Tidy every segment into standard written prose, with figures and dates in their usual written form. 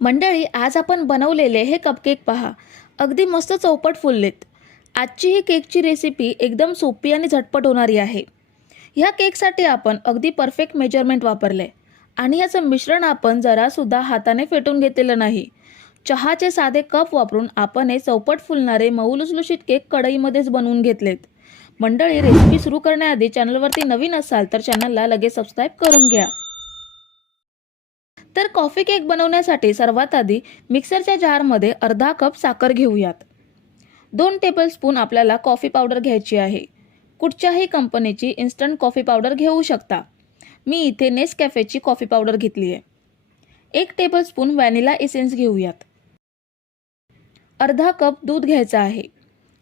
मंडळी, आज आपण बनवलेले हे कपकेक पहा. अगदी मस्त चौपट फुललेत. आजची ही केकची रेसिपी एकदम सोपी आणि झटपट होणारी आहे. ह्या केकसाठी आपण अगदी परफेक्ट मेजरमेंट वापरले आणि याचं मिश्रण आपण जरासुद्धा हाताने फेटून घेतलेलं नाही. चहाचे साधे कप वापरून आपण हे चौपट फुलणारे मऊ लुसलुशीत केक कढईमध्येच बनवून घेतलेत. मंडळी, रेसिपी सुरू करण्याआधी चॅनलवरती नवीन असाल तर चॅनलला लगेच सबस्क्राईब करून घ्या. तर कॉफी केक बनवण्यासाठी सर्वात आधी मिक्सरच्या जारमध्ये अर्धा कप साखर घेऊयात. 2 टेबलस्पून आपल्याला कॉफी पावडर घ्यायची आहे. कुठच्याही कंपनीची इन्स्टंट कॉफी पावडर घेऊ शकता. मी इथे नेसकॅफेची कॉफी पावडर घेतली आहे. 1 टेबलस्पून व्हॅनिला एसेन्स घेऊयात. अर्धा कप दूध घ्यायचं आहे.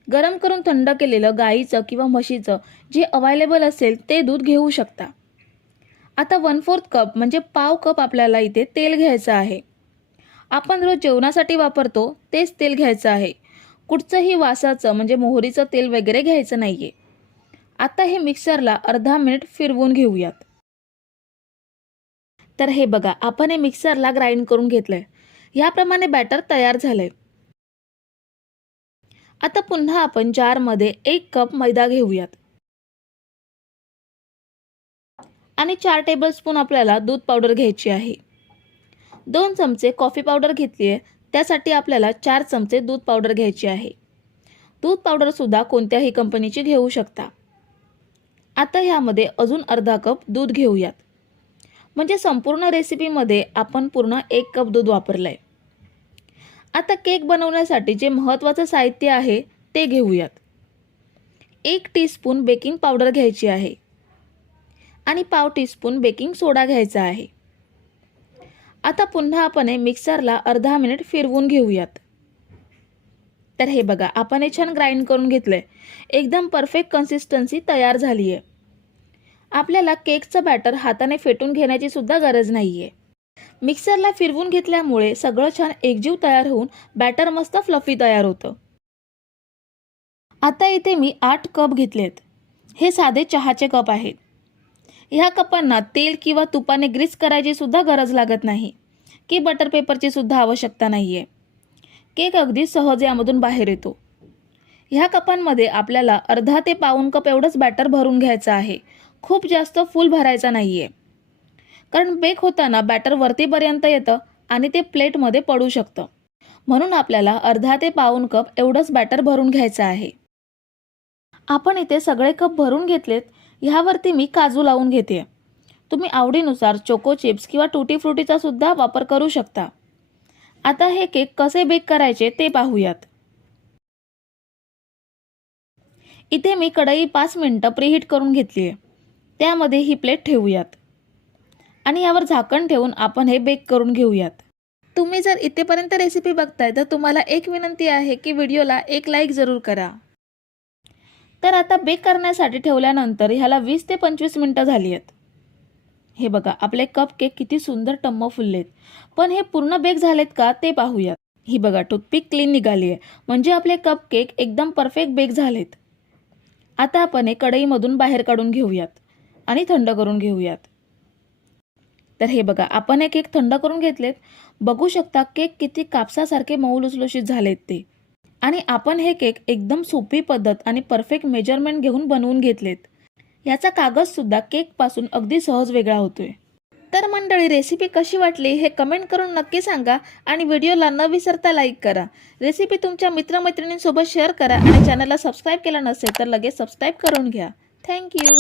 गरम करून थंड केलेलं गाईचं किंवा म्हशीचं जे अवेलेबल असेल ते दूध घेऊ शकता. आता 1/4 कप म्हणजे पाव कप आपल्याला इथे तेल घ्यायचं आहे. आपण रोज जेवणासाठी वापरतो तेच तेल घ्यायचं आहे. कुठचंही वासाचं म्हणजे मोहरीचं तेल वगैरे घ्यायचं नाहीये. आता हे मिक्सरला अर्धा मिनिट फिरवून घेऊयात. तर हे बघा, आपण हे मिक्सरला ग्राइंड करून घेतलंय. याप्रमाणे बॅटर तयार झालंय. आता पुन्हा आपण जारमध्ये 1 कप मैदा घेऊयात आणि 4 टेबलस्पून आपल्याला दूध पावडर घ्यायची आहे. 2 चमचे कॉफी पावडर घेतली आहे, त्यासाठी आपल्याला 4 चमचे दूध पावडर घ्यायची आहे. दूध पावडर सुद्धा कोणत्याही कंपनीची घेऊ शकता. आता ह्यामध्ये अजून अर्धा कप दूध घेऊयात. म्हणजे संपूर्ण रेसिपीमध्ये आपण पूर्ण 1 कप दूध वापरलंय. आता केक बनवण्यासाठी जे महत्त्वाचं साहित्य आहे ते घेऊयात. 1 टीस्पून बेकिंग पावडर घ्यायची आहे आणि पाव टीस्पून बेकिंग सोडा घ्यायचा आहे. आता पुन्हा आपण हे मिक्सरला अर्धा मिनिट फिरवून घेऊयात. तर हे बघा, आपण हे छान ग्राइंड करून घेतलंय. एकदम परफेक्ट कन्सिस्टन्सी तयार झाली आहे. आपल्याला केकचं बॅटर हाताने फेटून घेण्याची सुद्धा गरज नाहीये. मिक्सरला फिरवून घेतल्यामुळे सगळं छान एकजीव तयार होऊन बॅटर मस्त फ्लफी तयार होतं. आता इथे मी 8 कप घेतलेत. हे साधे चहाचे कप आहेत. ह्या कपांना तेल किंवा तुपाने ग्रीस करायची सुद्धा गरज लागत नाही की बटर पेपरची सुद्धा आवश्यकता नाहीये. केक अगदी सहज यामधून बाहेर येतो. ह्या कपांमध्ये आपल्याला अर्धा ते पाऊण कप एवढंच बॅटर भरून घ्यायचं आहे. खूप जास्त फुल भरायचा नाहीये, कारण बेक होताना बॅटर वरतीपर्यंत येतं आणि ते प्लेटमध्ये पडू शकतं. म्हणून आपल्याला अर्धा ते पाऊण कप एवढंच बॅटर भरून घ्यायचं आहे. आपण इथे सगळे कप भरून घेतलेत. ह्यावरती मी काजू लावून घेते. तुम्ही आवडीनुसार चोको चिप्स किंवा टुटी फ्रुटीचा सुद्धा वापर करू शकता. आता हे केक कसे बेक करायचे ते पाहूयात. इथे मी कढई 5 मिनिटं प्रीहीट करून घेतली आहे. त्यामध्ये ही प्लेट ठेवूयात आणि यावर झाकण ठेवून आपण हे बेक करून घेऊयात. तुम्ही जर इथेपर्यंत रेसिपी बघताय तर तुम्हाला एक विनंती आहे की व्हिडिओला एक लाईक जरूर करा. तर आता बेक करण्यासाठी ठेवल्यानंतर ह्याला 20 ते 25 मिनिटं झाली आहेत. हे बघा, आपले कप केक किती सुंदर टम्म फुललेत. पण हे पूर्ण बेक झालेत का ते पाहूयात. ही बघा, टूथपिक क्लीन निघाली आहे, म्हणजे आपले कप केक एकदम परफेक्ट बेक झालेत. आता आपण हे कढईमधून बाहेर काढून घेऊयात आणि थंड करून घेऊयात. तर हे बघा, आपण हे केक थंड करून घेतलेत. बघू शकता केक किती कापसासारखे मऊ लुसलुशीत झालेत ते. आणि आपण हे केक एकदम सोपी पद्धत आणि परफेक्ट मेजरमेंट घेऊन बनवून घेतलेत. याचा कागद सुद्धा केक पासून अगदी सहज वेगळा होतोय. तर मंडळी, रेसिपी कशी वाटली हे कमेंट करून नक्की सांगा आणि व्हिडिओला न विसरता लाईक करा. रेसिपी तुमच्या मित्रमैत्रिणींसोबत शेअर करा आणि चॅनलला सबस्क्राईब केलं नसेल तर लगेच सबस्क्राईब करून घ्या. थँक्यू.